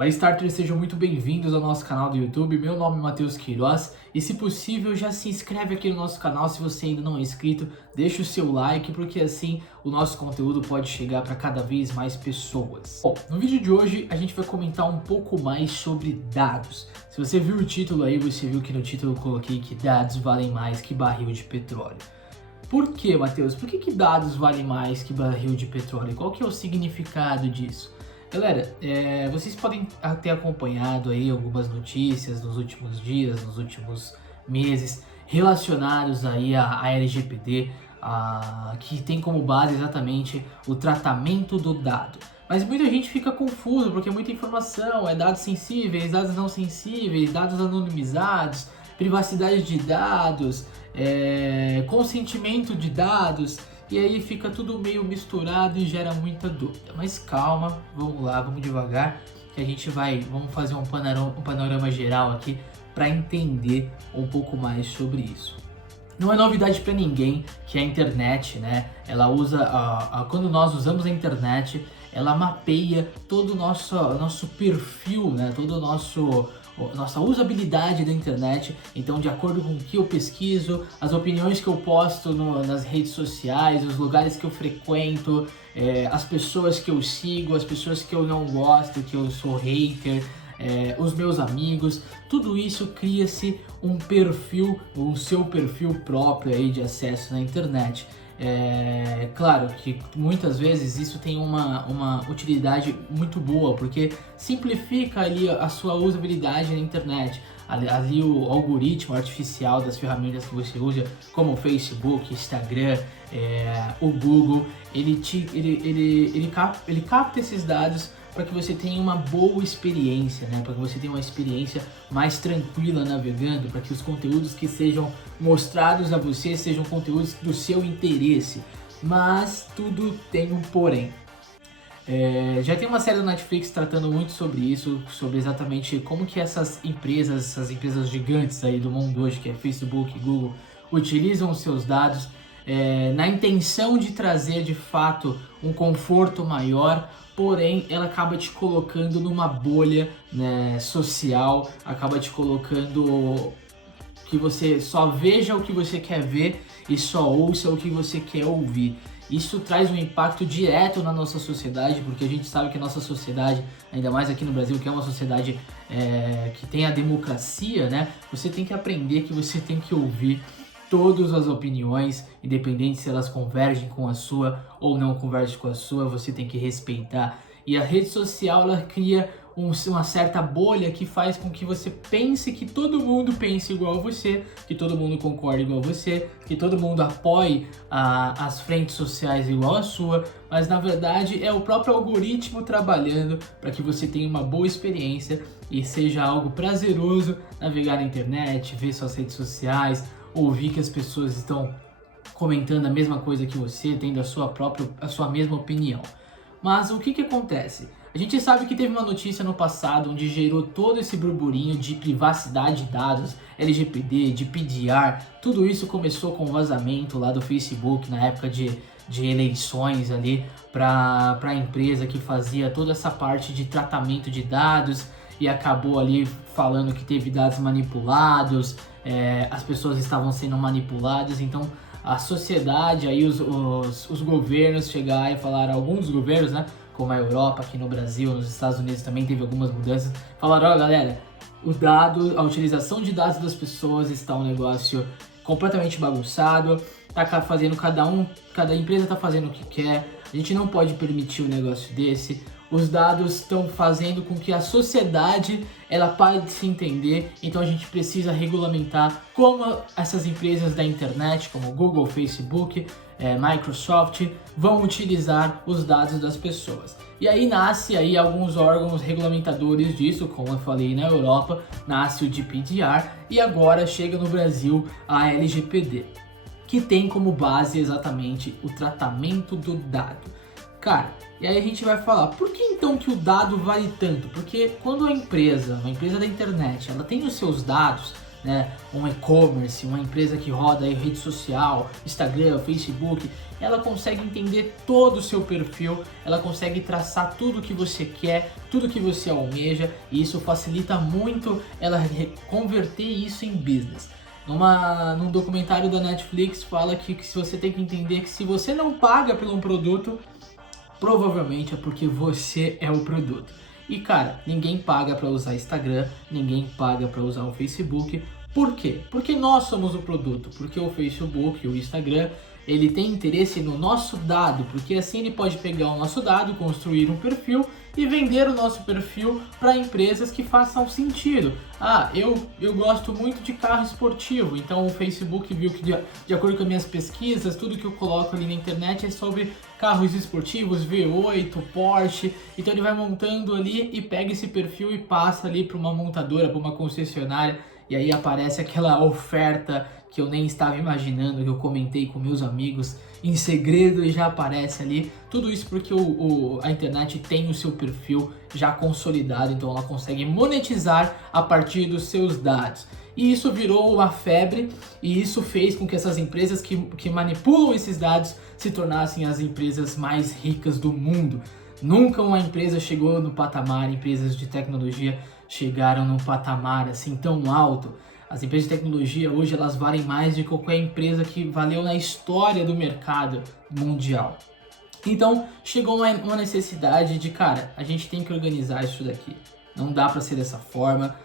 Olá, Starters, sejam muito bem-vindos ao nosso canal do YouTube. Meu nome é Matheus Queiroz e, se possível, já se inscreve aqui no nosso canal se você ainda não é inscrito. Deixa o seu like, porque assim o nosso conteúdo pode chegar para cada vez mais pessoas. Bom, no vídeo de hoje a gente vai comentar um pouco mais sobre dados. Se você viu o título aí, você viu que no título eu coloquei que dados valem mais que barril de petróleo. Por que, Matheus? Por que dados valem mais que barril de petróleo? Qual que é o significado disso? Galera, vocês podem ter acompanhado aí algumas notícias nos últimos dias, nos últimos meses, relacionados aí à LGPD, que tem como base exatamente o tratamento do dado. Mas muita gente fica confuso porque é muita informação, dados sensíveis, dados não sensíveis, dados anonimizados, privacidade de dados, consentimento de dados. E aí fica tudo meio misturado e gera muita dúvida. Mas calma, vamos lá, vamos devagar, que a gente vamos fazer um panorama geral aqui para entender um pouco mais sobre isso. Não é novidade para ninguém que a internet, né? Ela usa, quando nós usamos a internet, ela mapeia todo o nosso perfil, né? Todo o nossa usabilidade da internet. Então, de acordo com o que eu pesquiso, as opiniões que eu posto nas redes sociais, os lugares que eu frequento, as pessoas que eu sigo, as pessoas que eu não gosto, que eu sou hater, os meus amigos, tudo isso cria-se um perfil, o seu perfil próprio aí de acesso na internet. Claro que muitas vezes isso tem uma utilidade muito boa, porque simplifica ali a sua usabilidade na internet. Ali o algoritmo artificial das ferramentas que você usa, como o Facebook, Instagram, o Google, ele capta esses dados para que você tenha uma boa experiência, né? Para que você tenha uma experiência mais tranquila navegando, para que os conteúdos que sejam mostrados a você sejam conteúdos do seu interesse. Mas tudo tem um porém. Já tem uma série do Netflix tratando muito sobre isso, sobre exatamente como que essas empresas gigantes aí do mundo hoje, que é Facebook, Google, utilizam os seus dados na intenção de trazer de fato um conforto maior, porém ela acaba te colocando numa bolha, né, social, acaba te colocando que você só veja o que você quer ver e só ouça o que você quer ouvir. Isso traz um impacto direto na nossa sociedade, porque a gente sabe que a nossa sociedade, ainda mais aqui no Brasil, que é uma sociedade que tem a democracia, né? Você tem que aprender que você tem que ouvir todas as opiniões, independente se elas convergem com a sua ou não convergem com a sua, você tem que respeitar. E a rede social, ela cria uma certa bolha que faz com que você pense que todo mundo pense igual a você, que todo mundo concorde igual a você, que todo mundo apoie as frentes sociais igual a sua, mas na verdade é o próprio algoritmo trabalhando para que você tenha uma boa experiência e seja algo prazeroso navegar na internet, ver suas redes sociais, ouvir que as pessoas estão comentando a mesma coisa que você, tendo a sua mesma opinião. Mas o que acontece? A gente sabe que teve uma notícia no passado onde gerou todo esse burburinho de privacidade de dados, LGPD, de PDR. Tudo isso começou com um vazamento lá do Facebook na época de eleições ali para a empresa que fazia toda essa parte de tratamento de dados e acabou ali falando que teve dados manipulados, as pessoas estavam sendo manipuladas. Então a sociedade, aí os governos chegaram e falaram, alguns governos, né, como a Europa, aqui no Brasil, nos Estados Unidos também teve algumas mudanças, falaram, galera, a utilização de dados das pessoas está um negócio completamente bagunçado, tá fazendo cada empresa está fazendo o que quer, a gente não pode permitir um negócio desse. Os dados estão fazendo com que a sociedade ela pare de se entender, então a gente precisa regulamentar como essas empresas da internet, como Google, Facebook, Microsoft, vão utilizar os dados das pessoas. E aí nasce aí alguns órgãos regulamentadores disso, como eu falei na Europa, nasce o GDPR e agora chega no Brasil a LGPD, que tem como base exatamente o tratamento do dado. Cara, e aí a gente vai falar, por que então que o dado vale tanto? Porque quando uma empresa da internet, ela tem os seus dados, né, um e-commerce, uma empresa que roda em rede social, Instagram, Facebook, ela consegue entender todo o seu perfil, ela consegue traçar tudo que você quer, tudo que você almeja, e isso facilita muito ela converter isso em business. Num documentário da Netflix fala que se você tem que entender que se você não paga por um produto, provavelmente é porque você é o produto. E cara, ninguém paga para usar Instagram, ninguém paga para usar o Facebook. Por quê? Porque nós somos o produto, porque o Facebook e o Instagram, ele tem interesse no nosso dado, porque assim ele pode pegar o nosso dado, construir um perfil e vender o nosso perfil para empresas que façam sentido. Eu gosto muito de carro esportivo, então o Facebook viu que de acordo com as minhas pesquisas, tudo que eu coloco ali na internet é sobre carros esportivos, V8, Porsche, então ele vai montando ali e pega esse perfil e passa ali para uma montadora, para uma concessionária, e aí aparece aquela oferta que eu nem estava imaginando, que eu comentei com meus amigos em segredo e já aparece ali. Tudo isso porque a internet tem o seu perfil já consolidado, então ela consegue monetizar a partir dos seus dados. E isso virou uma febre, e isso fez com que essas empresas que manipulam esses dados se tornassem as empresas mais ricas do mundo. Nunca uma empresa chegou no patamar, empresas de tecnologia chegaram num patamar assim tão alto. As empresas de tecnologia hoje elas valem mais de qualquer empresa que valeu na história do mercado mundial. Então chegou uma necessidade de, cara, a gente tem que organizar isso daqui. Não dá para ser dessa forma,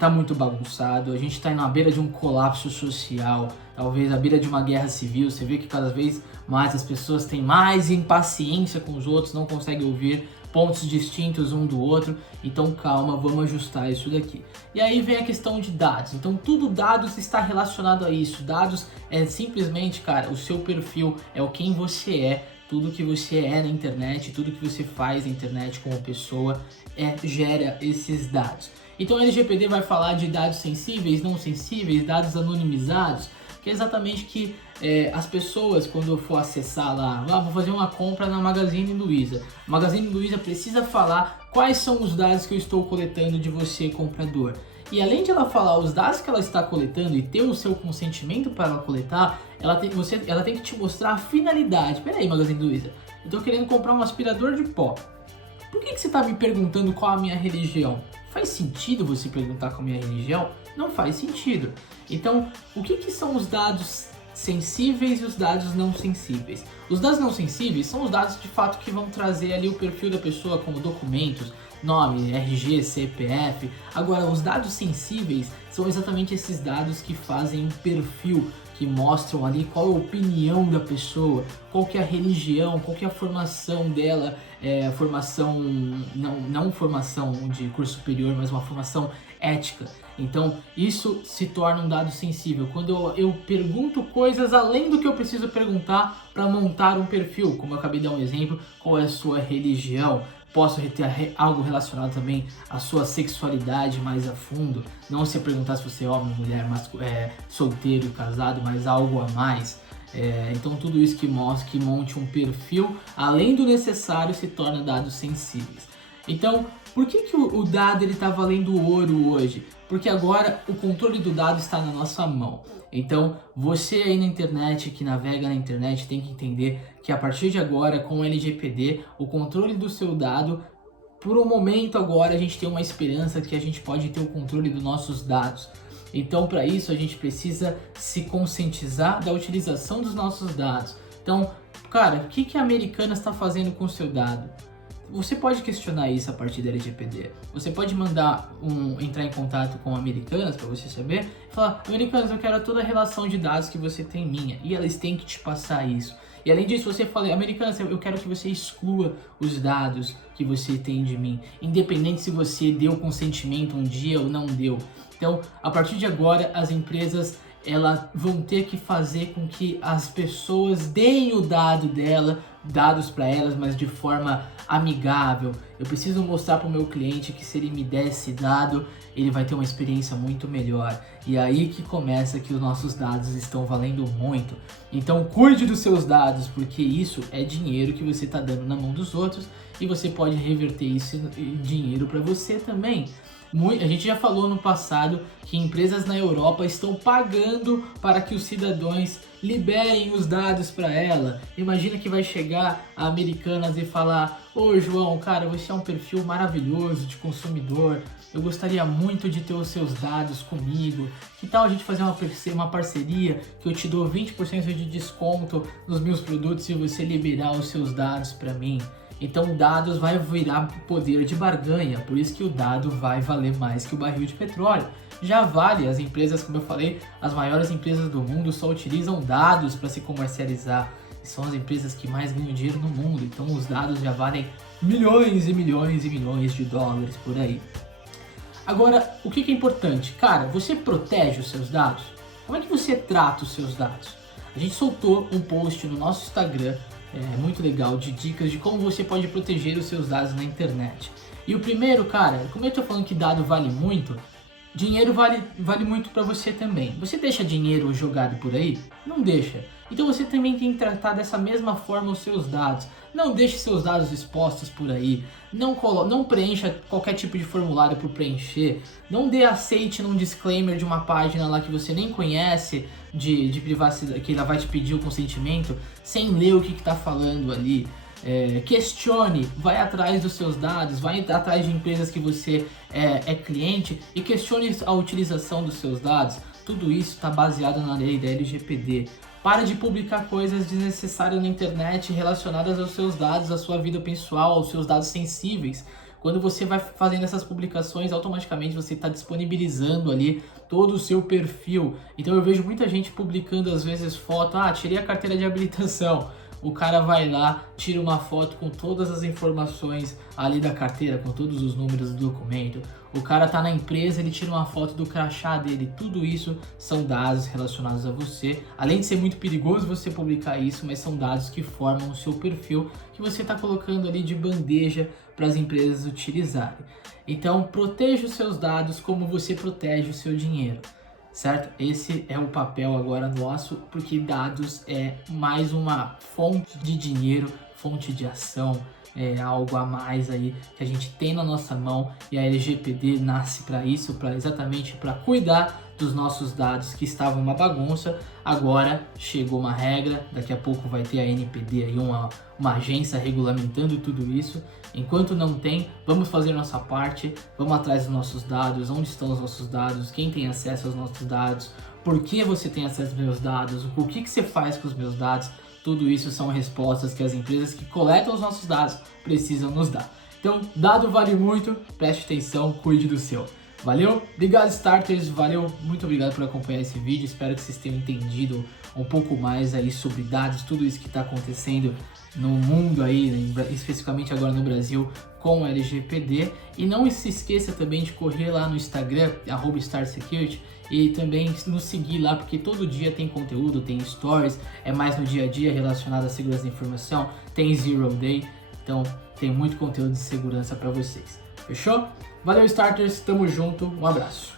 tá muito bagunçado, a gente tá na beira de um colapso social, talvez à beira de uma guerra civil. Você vê que cada vez mais as pessoas têm mais impaciência com os outros, não conseguem ouvir pontos distintos um do outro, então calma, vamos ajustar isso daqui. E aí vem a questão de dados, então tudo dados está relacionado a isso. Dados é simplesmente, cara, o seu perfil, é o quem você é, tudo que você é na internet, tudo que você faz na internet como pessoa, gera esses dados. Então o LGPD vai falar de dados sensíveis, não sensíveis, dados anonimizados, que é exatamente que as pessoas, quando for acessar lá, vou fazer uma compra na Magazine Luiza. A Magazine Luiza precisa falar quais são os dados que eu estou coletando de você, comprador. E além de ela falar os dados que ela está coletando e ter o seu consentimento para ela coletar, ela tem que te mostrar a finalidade. Pera aí, Magazine Luiza, eu estou querendo comprar um aspirador de pó. Por que você está me perguntando qual a minha religião? Faz sentido você perguntar qual a minha religião? Não faz sentido. Então, o que são os dados sensíveis e os dados não sensíveis? Os dados não sensíveis são os dados de fato que vão trazer ali o perfil da pessoa, como documentos, nome, RG, CPF. Agora, os dados sensíveis são exatamente esses dados que fazem um perfil, que mostram ali qual é a opinião da pessoa, qual que é a religião, qual que é a formação dela, formação, não formação de curso superior, mas uma formação ética. Então isso se torna um dado sensível, quando eu pergunto coisas além do que eu preciso perguntar para montar um perfil, como eu acabei de dar um exemplo, qual é a sua religião. Posso ter algo relacionado também à sua sexualidade mais a fundo, não se perguntar se você é homem ou mulher, solteiro, casado, mas algo a mais. Então tudo isso que mostra, que monte um perfil, além do necessário, se torna dados sensíveis. Então, por que o dado está valendo ouro hoje? Porque agora o controle do dado está na nossa mão. Então, você aí na internet, que navega na internet, tem que entender que a partir de agora, com o LGPD, o controle do seu dado, por um momento agora, a gente tem uma esperança que a gente pode ter o controle dos nossos dados. Então, para isso, a gente precisa se conscientizar da utilização dos nossos dados. Então, cara, o que a Americanas está fazendo com o seu dado? Você pode questionar isso a partir da LGPD. Você pode entrar em contato com Americanas para você saber e falar: Americanas, eu quero toda a relação de dados que você tem minha. E elas têm que te passar isso. E além disso, você fala: Americanas, eu quero que você exclua os dados que você tem de mim, independente se você deu consentimento um dia ou não deu. Então, a partir de agora, as empresas elas vão ter que fazer com que as pessoas deem o dado dela, dados para elas, mas de forma amigável. Eu preciso mostrar para o meu cliente que se ele me der esse dado, ele vai ter uma experiência muito melhor. E aí que começa que os nossos dados estão valendo muito. Então cuide dos seus dados, porque isso é dinheiro que você está dando na mão dos outros e você pode reverter isso em dinheiro para você também. A gente já falou no passado que empresas na Europa estão pagando para que os cidadãos liberem os dados para ela. Imagina que vai chegar a Americanas e falar: ô João, cara, você é um perfil maravilhoso de consumidor, eu gostaria muito de ter os seus dados comigo, que tal a gente fazer uma parceria que eu te dou 20% de desconto nos meus produtos se você liberar os seus dados para mim? Então dados vai virar poder de barganha, por isso que o dado vai valer mais que o barril de petróleo. Já vale, as empresas, como eu falei, as maiores empresas do mundo só utilizam dados para se comercializar. E são as empresas que mais ganham dinheiro no mundo, então os dados já valem milhões e milhões e milhões de dólares por aí. Agora, o que é importante? Cara, você protege os seus dados? Como é que você trata os seus dados? A gente soltou um post no nosso Instagram, muito legal, de dicas de como você pode proteger os seus dados na internet. E o primeiro, cara, como eu tô falando que dado vale muito, dinheiro vale muito para você também. Você deixa dinheiro jogado por aí? Não deixa. Então você também tem que tratar dessa mesma forma os seus dados. Não deixe seus dados expostos por aí. Não preencha qualquer tipo de formulário por preencher. Não dê aceite num disclaimer de uma página lá que você nem conhece de privacidade, que ela vai te pedir o consentimento, sem ler o que está falando ali. Questione, vai atrás dos seus dados, vai atrás de empresas que você é cliente e questione a utilização dos seus dados. Tudo isso está baseado na lei da LGPD. Para de publicar coisas desnecessárias na internet relacionadas aos seus dados, à sua vida pessoal, aos seus dados sensíveis. Quando você vai fazendo essas publicações, automaticamente você está disponibilizando ali todo o seu perfil. Então eu vejo muita gente publicando às vezes foto, tirei a carteira de habilitação. O cara vai lá, tira uma foto com todas as informações ali da carteira, com todos os números do documento. O cara tá na empresa, ele tira uma foto do crachá dele. Tudo isso são dados relacionados a você. Além de ser muito perigoso você publicar isso, mas são dados que formam o seu perfil, que você está colocando ali de bandeja para as empresas utilizarem. Então, proteja os seus dados como você protege o seu dinheiro. Certo? Esse é o papel agora nosso, porque dados é mais uma fonte de dinheiro, fonte de ação, é algo a mais aí que a gente tem na nossa mão, e a LGPD nasce para isso, exatamente para cuidar dos nossos dados que estavam uma bagunça. Agora chegou uma regra, daqui a pouco vai ter a NPD aí, uma agência regulamentando tudo isso. Enquanto não tem, vamos fazer nossa parte, vamos atrás dos nossos dados, onde estão os nossos dados, quem tem acesso aos nossos dados, por que você tem acesso aos meus dados, o que você faz com os meus dados. Tudo isso são respostas que as empresas que coletam os nossos dados precisam nos dar. Então, dado vale muito, preste atenção, cuide do seu. Valeu? Obrigado, Starters, valeu, muito obrigado por acompanhar esse vídeo, espero que vocês tenham entendido um pouco mais aí sobre dados, tudo isso que está acontecendo no mundo aí, especificamente agora no Brasil, com o LGPD. E não se esqueça também de correr lá no Instagram, @StarSecurity, e também nos seguir lá, porque todo dia tem conteúdo, tem stories, é mais no dia a dia relacionado à segurança da informação, tem Zero Day, então tem muito conteúdo de segurança para vocês. Fechou? Valeu, Starters, tamo junto, um abraço.